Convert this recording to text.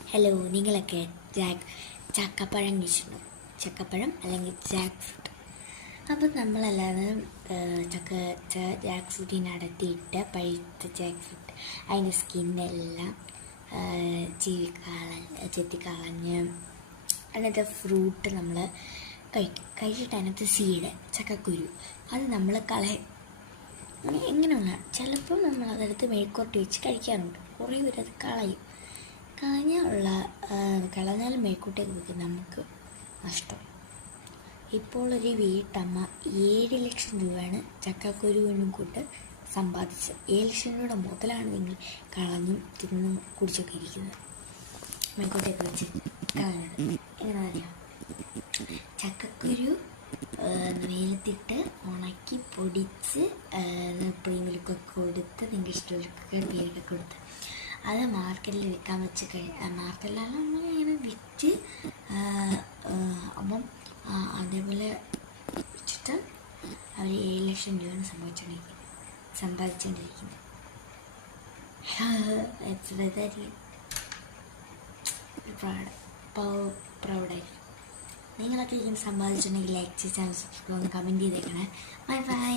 Hello, നിങ്ങളൊക്കെ ചക്കപ്പഴം കഴിച്ചിട്ടുണ്ടോ? ചക്കപ്പഴം അല്ലെങ്കിൽ ജാക്ക് ഫ്രൂട്ട്. അപ്പം നമ്മളെല്ലാവരും ജാക്ക് ഫ്രൂട്ടിനടത്തിയിട്ട് പഴുത്ത ജാക്ക് ഫ്രൂട്ട് അതിൻ്റെ സ്കിന്നെല്ലാം ചെത്തിക്കളഞ്ഞ് അതിനകത്ത് ഫ്രൂട്ട് നമ്മൾ കഴിച്ചിട്ട് അതിനകത്ത് സീഡ് ചക്കക്കുരു അത് നമ്മൾ എങ്ങനെയുള്ള ചിലപ്പോൾ നമ്മൾ അതെടുത്ത് മേൽക്കോട്ട് വെച്ച് കഴിക്കാറുണ്ട്. കുറേ പേര് അത് കളഞ്ഞാൽ മേൽക്കോട്ടേക്ക് വെക്കും, നമുക്ക് നഷ്ടം. ഇപ്പോൾ ഒരു വീട്ടമ്മ 7 ലക്ഷം രൂപയാണ് ചക്കക്കുരുവിനും കൊണ്ട് സമ്പാദിച്ചത്. 7 ലക്ഷം രൂപയുടെ മുതലാണ് നിങ്ങൾ കളഞ്ഞും തിന്നും കുടിച്ചൊക്കെ ഇരിക്കുന്നത്. മേൽക്കോട്ടേക്ക് വെച്ച് കളഞ്ഞത് എങ്ങനെ അറിയാം? ചക്കക്കുരു വെയിലത്തിട്ട് ഉണക്കി പൊടിച്ച് പ്രീമിലൊക്കെ കൊടുത്ത് നിങ്ങൾക്ക് ഇഷ്ടമുള്ളവർക്ക് പേരൊക്കെ കൊടുത്ത് അത് മാർക്കറ്റിൽ വിൽക്കാൻ വെച്ച് മാർക്കറ്റിലെല്ലാം അങ്ങനെ വിറ്റ് അപ്പം അതേപോലെ വെച്ചിട്ട് അവർ 7 ലക്ഷം രൂപയാണ് സമ്പാദിച്ചുകൊണ്ടിരിക്കുന്നത്. എത്ര ഇതായിരിക്കും, പ്രൗഡായിരിക്കും. നിങ്ങളൊക്കെ ഇങ്ങനെ സമ്പാദിച്ചിട്ടുണ്ടെങ്കിൽ ലൈക്ക് ചെയ്ത് ചാനൽ സബ്സ്ക്രൈബ് കമൻറ്റ് ചെയ്തേക്കണേ. Bye bye.